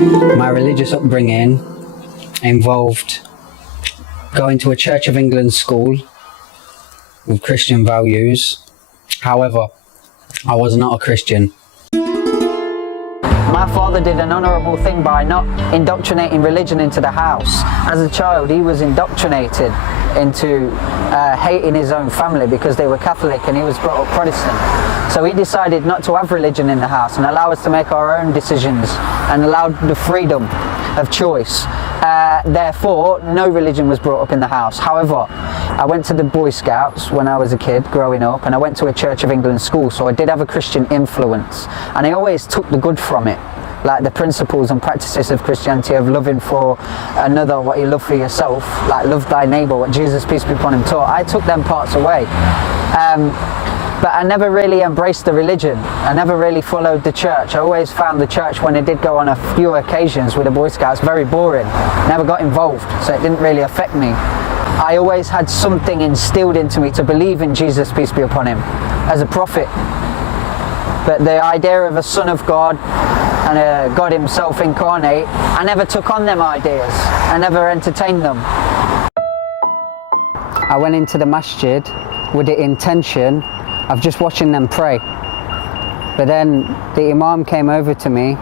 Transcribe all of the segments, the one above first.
My religious upbringing involved going to a Church of England school with Christian values. However, I was not a Christian. My father did an honourable thing by not indoctrinating religion into the house. As a child, he was indoctrinated into hating his own family because they were Catholic and he was brought up Protestant. So he decided not to have religion in the house and allow us to make our own decisions and allowed the freedom of choice. Therefore, no religion was brought up in the house. However, I went to the Boy Scouts when I was a kid growing up, and I went to a Church of England school, so I did have a Christian influence, and I always took the good from it, like the principles and practices of Christianity of loving for another what you love for yourself, like love thy neighbour, what Jesus, peace be upon him, taught. I took them parts away. But I never really embraced the religion. I never really followed the church. I always found the church, when I did go on a few occasions with the Boy Scouts, very boring. Never got involved, so it didn't really affect me. I always had something instilled into me to believe in Jesus, peace be upon him, as a prophet. But the idea of a son of God and a God himself incarnate, I never took on them ideas. I never entertained them. I went into the masjid with the intention of just watching them pray. But then the Imam came over to me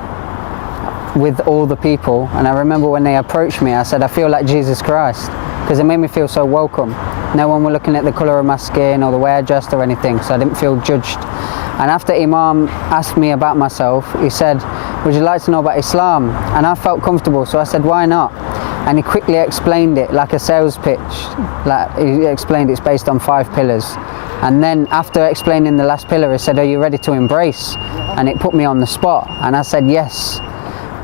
with all the people, and I remember when they approached me, I said, I feel like Jesus Christ, because it made me feel so welcome. No one were looking at the colour of my skin or the way I dressed or anything, so I didn't feel judged. And after Imam asked me about myself, he said, would you like to know about Islam? And I felt comfortable, so I said, why not? And he quickly explained it like a sales pitch. Like he explained it's based on 5 pillars. And then after explaining the last pillar, he said, are you ready to embrace? And it put me on the spot. And I said yes,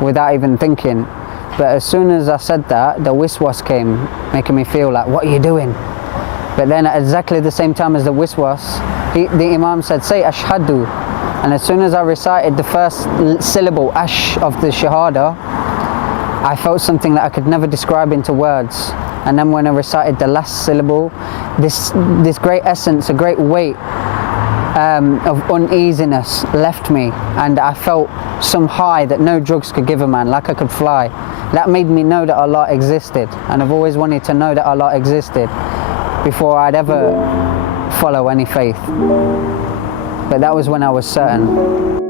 without even thinking. But as soon as I said that, the wiswas came, making me feel like, what are you doing? But then at exactly the same time as the wiswas, the Imam said, say ashhadu. And as soon as I recited the first syllable, ash, of the shahada, I felt something that I could never describe into words. And then when I recited the last syllable, this great essence, a great weight of uneasiness left me, and I felt some high that no drugs could give a man, like I could fly. That made me know that Allah existed, and I've always wanted to know that Allah existed before I'd ever follow any faith. But that was when I was certain.